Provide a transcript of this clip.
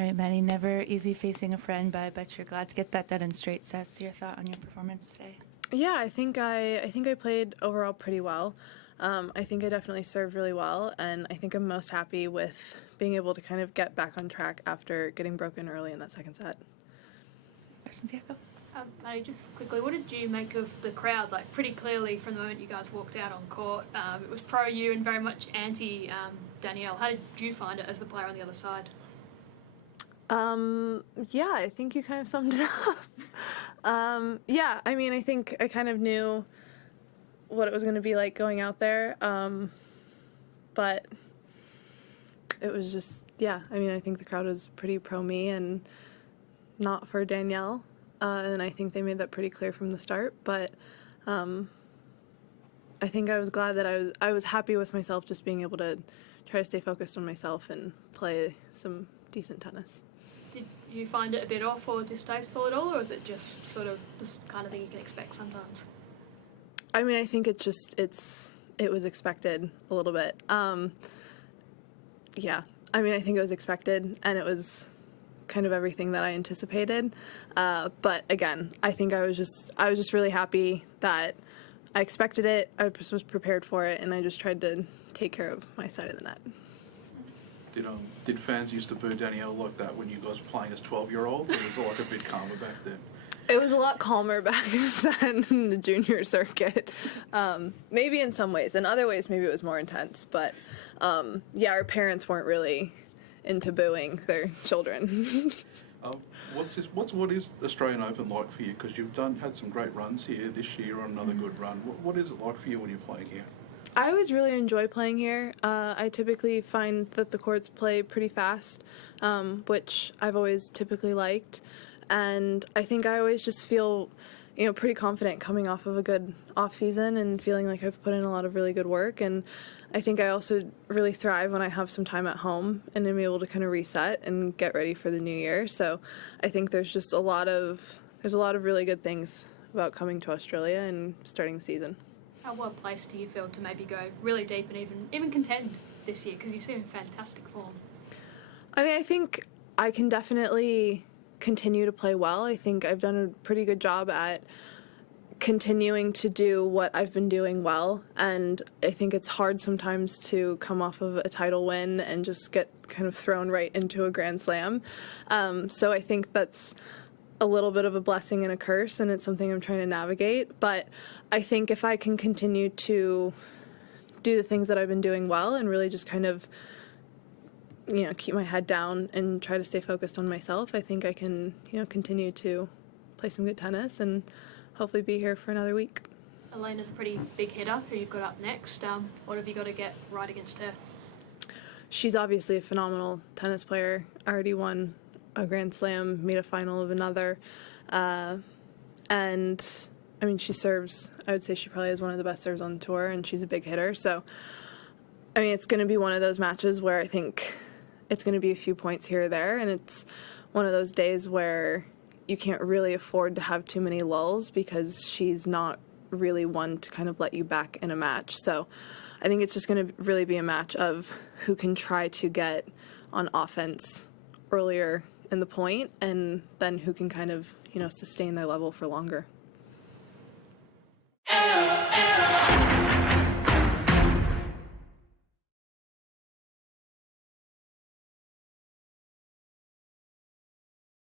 Right, Maddie, never easy facing a friend, but I bet you're glad to get that done in straight sets. Your thought on your performance today? Yeah, I think I played overall pretty well. I think I definitely served really well, and I think I'm most happy with being able to kind of get back on track after getting broken early in that second set. Questions, Yakko? Maddie, just quickly, what did you make of the crowd? Like, pretty clearly from the moment you guys walked out on court, it was pro you and very much anti Danielle. How did you find it as the player on the other side? Yeah, I think you kind of summed it up. Yeah, I mean, I think I kind of knew what it was going to be like going out there, but it was just, yeah, I mean, I think the crowd was pretty pro me and not for Danielle, and I think they made that pretty clear from the start, but I think I was glad that I was happy with myself just being able to try to stay focused on myself and play some decent tennis. Did you find it a bit off or distasteful at all, or is it just sort of the kind of thing you can expect sometimes? I mean, I think it was expected a little bit. Yeah, I mean, I think it was expected, and it was kind of everything that I anticipated. But again, I think I was just really happy that I expected it. I was prepared for it, and I just tried to take care of my side of the net. Did fans used to boo Danielle like that when you guys were playing as 12-year-olds? Or was it like a bit calmer back then? It was a lot calmer back then in the junior circuit. Maybe in some ways. In other ways, maybe it was more intense. But, yeah, our parents weren't really into booing their children. What is the Australian Open like for you? Because you've had some great runs here this year on another good run. What is it like for you when you're playing here? I always really enjoy playing here. I typically find that the courts play pretty fast, which I've always typically liked. And I think I always just feel, pretty confident coming off of a good off-season and feeling like I've put in a lot of really good work. And I think I also really thrive when I have some time at home and I'm able to kind of reset and get ready for the new year. So I think there's just a lot of really good things about coming to Australia and starting the season. How well placed do you feel to maybe go really deep and even contend this year? Because you seem in fantastic form. I mean, I think I can definitely continue to play well. I think I've done a pretty good job at continuing to do what I've been doing well, and I think it's hard sometimes to come off of a title win and just get kind of thrown right into a Grand Slam. So I think that's a little bit of a blessing and a curse, and it's something I'm trying to navigate. But I think if I can continue to do the things that I've been doing well and really just kind of, keep my head down and try to stay focused on myself, I think I can, continue to play some good tennis and hopefully be here for another week. Aryna's a pretty big hitter who you've got up next. What have you got to get right against her? She's obviously a phenomenal tennis player. Already won a Grand Slam, made a final of another. And, I mean, she serves, I would say she probably has one of the best serves on the tour, and she's a big hitter. So, I mean, it's going to be one of those matches where I think it's going to be a few points here or there, and it's one of those days where you can't really afford to have too many lulls because she's not really one to kind of let you back in a match. So I think it's just going to really be a match of who can try to get on offense earlier in the point and then who can kind of, sustain their level for longer.